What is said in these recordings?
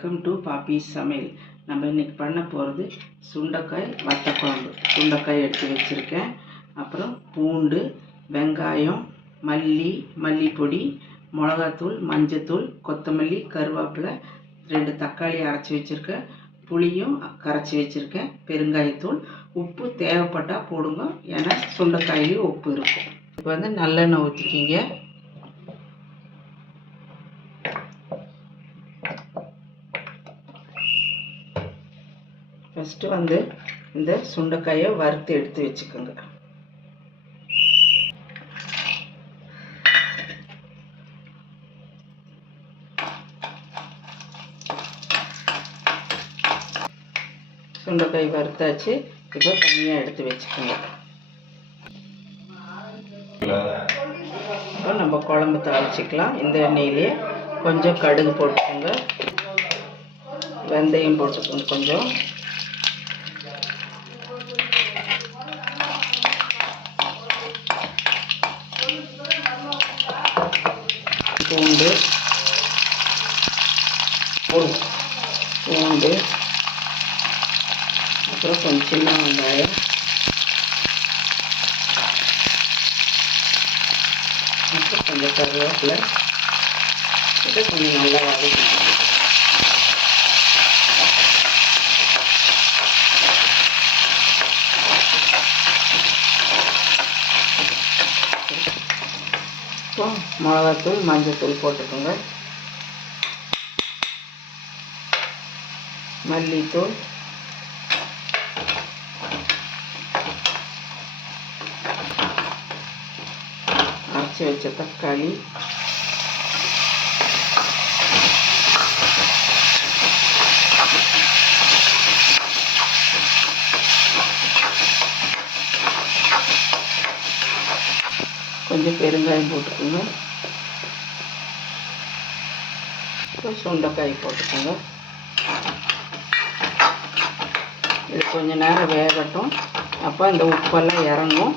Welcome to பாப்பி சமையல் நம்ம இன்றைக்கி பண்ண போகிறது சுண்டைக்காய் வத்த குழம்பு சுண்டைக்காய் எடுத்து வச்சுருக்கேன். அப்புறம் பூண்டு வெங்காயம் மல்லி மல்லிப்பொடி மிளகாத்தூள் மஞ்சத்தூள் கொத்தமல்லி கருவேப்பிலை ரெண்டு தக்காளி அரைச்சி வச்சுருக்கேன். புளியும் கரைச்சி வச்சுருக்கேன். பெருங்காயத்தூள். உப்பு தேவைப்பட்டால் போடுங்க. ஏன்னா சுண்டைக்காயிலையும் உப்பு இருக்கும். இப்போ வந்து நல்லெண்ணெய் ஊற்றிக்கிங்க ஃபஸ்ட்டு வந்து இந்த சுண்டைக்காயை வறுத்து எடுத்து வச்சுக்கோங்க. சுண்டைக்காய் வறுத்தாச்சு. இப்போ தனியாக எடுத்து வச்சுக்கோங்க. இப்போ நம்ம குழம்பு தாளிச்சிக்கலாம். இந்த எண்ணெயிலேயே கொஞ்சம் கடுகு போட்டுக்கோங்க. வெந்தயம் போட்டுக்கோங்க கொஞ்சம். பூண்டு பூண்டு அப்புறம் கொஞ்சம் சின்ன வெங்காயம் அப்புறம் கொஞ்சம் கருவேப்பிலை இதை கொஞ்சம் நல்லா வதக்கிக்கணும் இப்போ மிளகாத்தூள் மஞ்சத்தூள் போட்டுக்கோங்க. மல்லித்தூள். அரைச்சி வச்ச தக்காளி. கொஞ்சம் பெருங்காயம் போட்டுக்கோங்க. அப்புறம் சுண்டைக்காய் போட்டுக்கோங்க. இது கொஞ்சம் நேரம் வேகட்டும். அப்போ அந்த உப்பெல்லாம் இறங்கும்.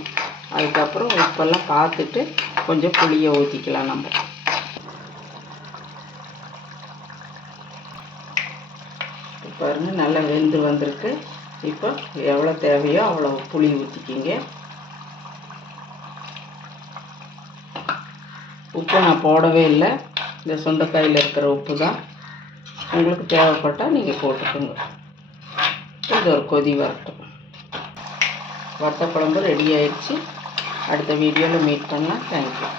அதுக்கப்புறம் உப்பெல்லாம் பார்த்துட்டு கொஞ்சம் புளியை ஊற்றிக்கலாம் நம்ம. பாருங்கள் நல்லா வெந்து வந்திருக்கு. இப்போ எவ்வளோ தேவையோ அவ்வளோ புளி ஊற்றிக்கிங்க உப்பு நான் போடவே இல்லை. இந்த சுண்டைக்காயில் இருக்கிற உப்பு தான். உங்களுக்கு தேவைப்பட்டால் நீங்கள் போட்டுக்கோங்க. இது ஒரு கொதி வரட்டும். வத்த குழம்பு ரெடி ஆயிடுச்சு. அடுத்த வீடியோவில் மீட் பண்ணலாம். தேங்க்யூ